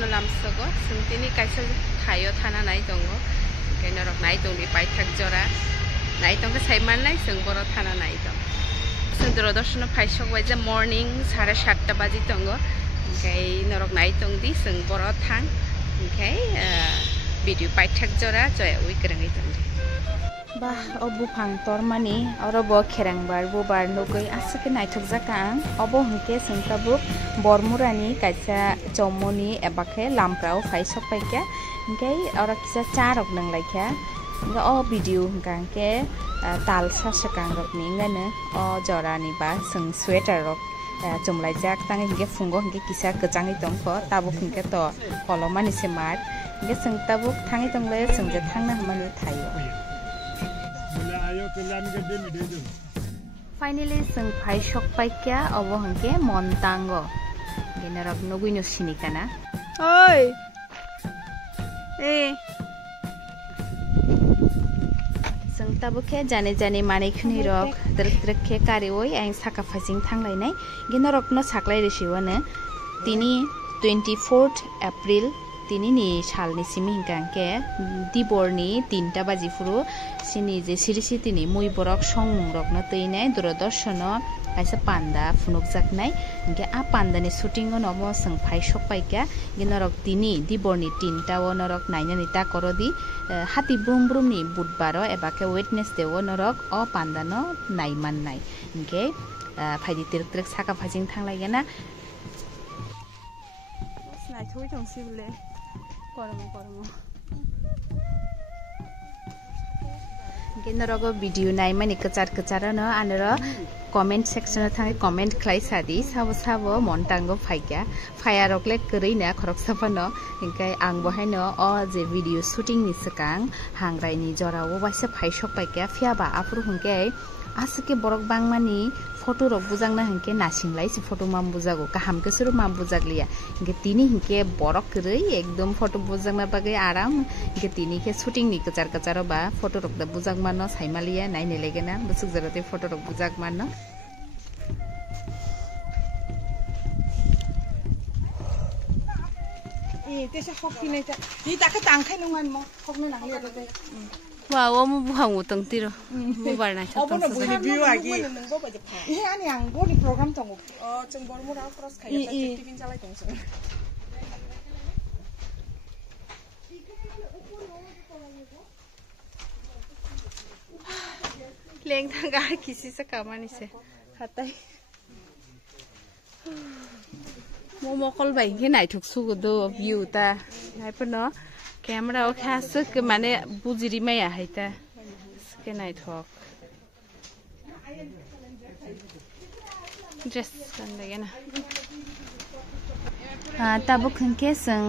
no lamsogo sungtini kaisa thayo thana nai tongo kaino rok nai tongni paithak jora nai tongka saiman nai sung boro thana nai tong sung dorodorshon phaisok waija morning 7:30 baji tongo kai norok nai tongdi sung boro thang kai video paithak jora joya ui krangai tongdi bah obu phang tormani orobo kherangbar bobar nogoi asike naithok jakang obo hingke sungtabuk bormurani kaisa chomoni ebake lamprao phaisok paikya hingkai ora kisa charok nanglaikya hingga o video hingkangke tal sasakang rokni ngane o jorani ba sung sweater rok chomlaijak tangi hingke fungo hingke kisa kechangi tongko tabuk hingke to kolomani se mat hingke sungtabuk thangi tongle sungje thangna hamani thayo finally sung phaisok paikya obo hingke montango genarok noguino sinikana oi sung tabuke jane jane manai khuni rok drek ke kari oi ang saka phasing thanglainai genarok no saklai resiwone tini 24th April tini ni salni simi hingkangke diborni 3টা baji furu sini je sirisi tini mui borok songmung rok no teinai dorodorshon kaisa panda phunukjaknai hingke a panda ni shooting no mo sung phaisok paikya ginorok tini diborni 3টা onorok nainani ta korodi hati brum brum ni budbar ebake Wednesday onorok o panda no naiman nai hingke phaidi trek saka phajing thanglaigena nai thoi tongsi bole kormo genorogo video nai mani kachar no anoro comment section thangi comment khlai sadi sabo montango phaikya phaya rokle korei na khorok sapano hingkai ang bohaino o je video shooting ni sakang hangrai ni jora o baisa phaisok paikya phiaba apru hingkai asike borok bangmani photo rok bujangna hingke nasinglai se photo mam bujago kaham kesuru mam bujaglia hingke tini hingke borok korei ekdom photo bujangna bagai aram hingke tini ke shooting ni kachar ba photo rok da bujagmano saimalia naine legena busuk jarate photo rok bujagmano tesa hokki nai ta ni ta ka tangkhai nungan mo hokno nanglia ta wow omu buhang utang tiro bubar na cha obo no bui view agi nangbo ba jepha ani ang boni program tongo chung bormo ra cross khai ta tivin chalai tongso leng thanga kisi sa kamani se khatai momo kol bai ke nai thuk su do view ta nai pano camera o khas ke mane bujiri maya haita ke nai thok dress kan lagena tabuk hingke sung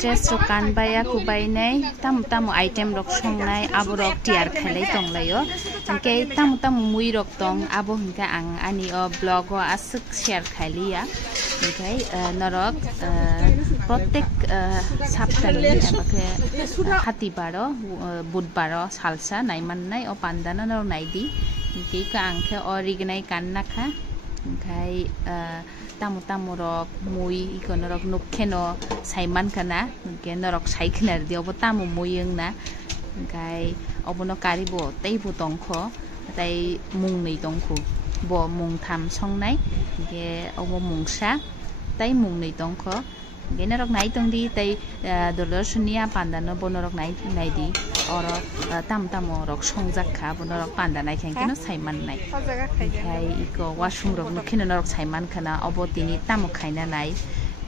dress rokan baya kubai nai tam item rok songnai aborok tiar khalai tonglayo hingke tam mui rok tong abo hingke ang ani o blog o asuk share khaliya hingkai norok protek saptani ebake hatibaro budbaro salsa naimannai o pandana nor naidi hingke ka angke orignai kannakha hingkai tamu rok mui ikonorok nukkeno saiman kana hingke norok saikhinar di obo tamu muyeng na hingkai obono karibo teibo tongkho tai mungnei tongkho bo mungtham songnai hingke obo mungsa tai mungnei tongkho hingke norok nai tongdi tai dorodorshoniya pandano bonorok nai di oro tam rok songjakha bonorok panda nai khangke no saiman nai hingkai iko washroom rok nukhino norok saiman khana obo tini tamu khaina nai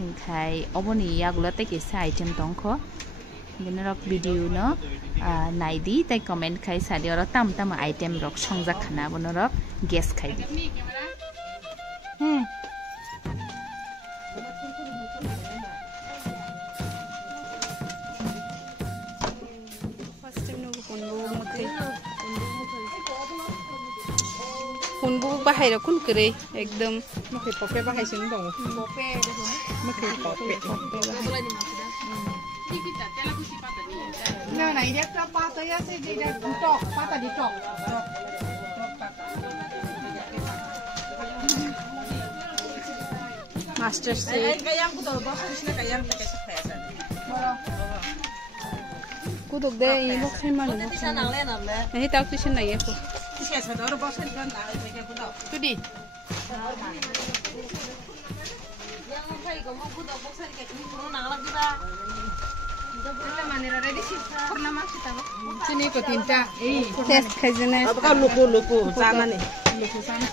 hingkai oboni yagulo te kisa item tongkho hingke norok video no nai di tai comment khai sadi oro tam item rok songjakhana bonorok guess khai di kunbu bahai ra kun korei ekdom makai pope bahai sing dong pope makai pope na ida ka pata ya se ida tok pata di tok master se kayam ko to bahar sila kayam ta kaisa khaya 구독 내 이목 살만 원. 네, 딱 드신 나 예뻐. 그디. Sini ko tinta. Test khajane. Ab ka luku sana ni. Luku sana.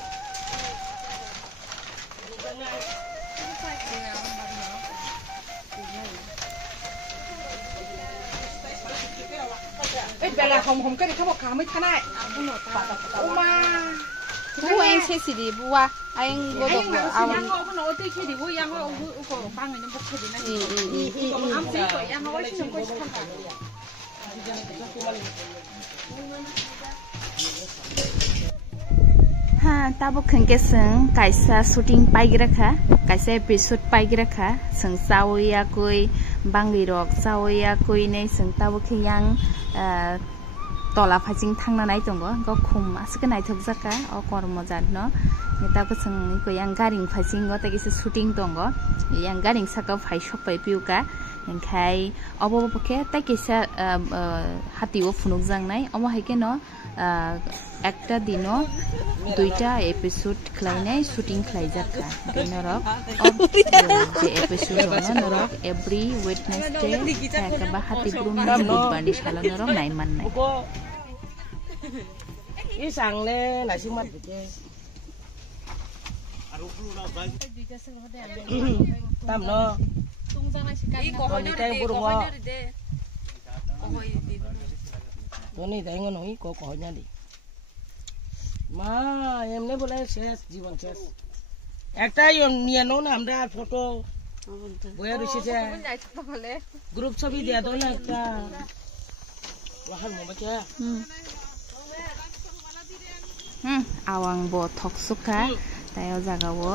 Bella hồng cái nàyเขาบอกขาไม่ทันได้มาผู้เองเชื่อสิดีบัวเองก็ต้องเอายังเอาขนมตีแค่ดีบัวยังเอาก็ฟังเลยยังบุกแค่ดีนั่นอ้ำซีก็ยังเอาไว้ที่น้องก็ทำกันฮะตาบุกขึ้นก็ซึ่งไก่ซาชูติ้งไปกี่ระค่ะไก่ซาเอพิโซดไปกี่ระค่ะซึ่งสาวยาคุยบางลีรอกสาวยาคุยในซึ่งตาบุกยังต่อละพัชิงทั้งนั้นไอ้ตรงก็คุมอาศัยไหนทุกสักกะเอาความมั่นใจเนาะเนี่ยตาก็ซึ่งก็ยังการิงพัชิงก็แต่กิจชูติ้งตรงก็ยังการิงสักก็ไฟช็อปไปพิวกะยังใครเอาบ่บ่แค่แต่กิจฮัตติวฟุนุกจังไหนเอามาให้แกเนาะএকটা দিনও দুইটা episode খাইনাই shooting খাই যাকা নরক যে episode হলো নরক every Wednesday একবা হাতি ব্রুম বুধবারনি শালা নরক নাই মান নাই ই সাংলে নাসি মাত দিকে tam no ই কহনি তাই বুরুম Tony তাই ngono ই কহনি দি মা এমনে বলে শেষ জীবন শেষ একটা নিয়ে নাও না আমরা ফটো বইয়া রইছে গ্রুপ ছবি দিয়া দাও না একটা লাহার মোবাইকে awang bo thoksuka tayo jagawo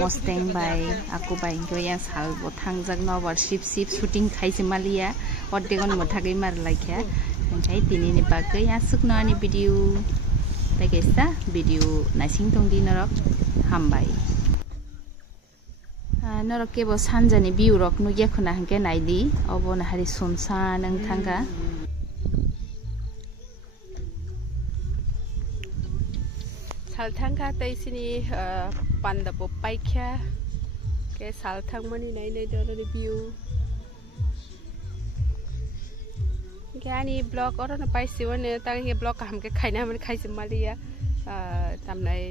mosteng bai aku bai goya sal bo thangjak no worship shooting khaisi malia oddegon mothagai mar laikya enkai tinini bagai asukno ani video Tegesa video nasing tong di norok hambai norok kebo sanjani view rok nugia khuna hangke naidi obo na hari sunsa nang thanga salthangka tai sini pandapo paikha ke salthang mani nai dor view Gani blog orang na paisi wane tang he blog ham ke khaina man khaisi malia tamnai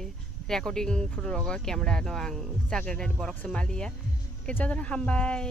recording photo camera no ang sagre borok se malia ke jadana hambai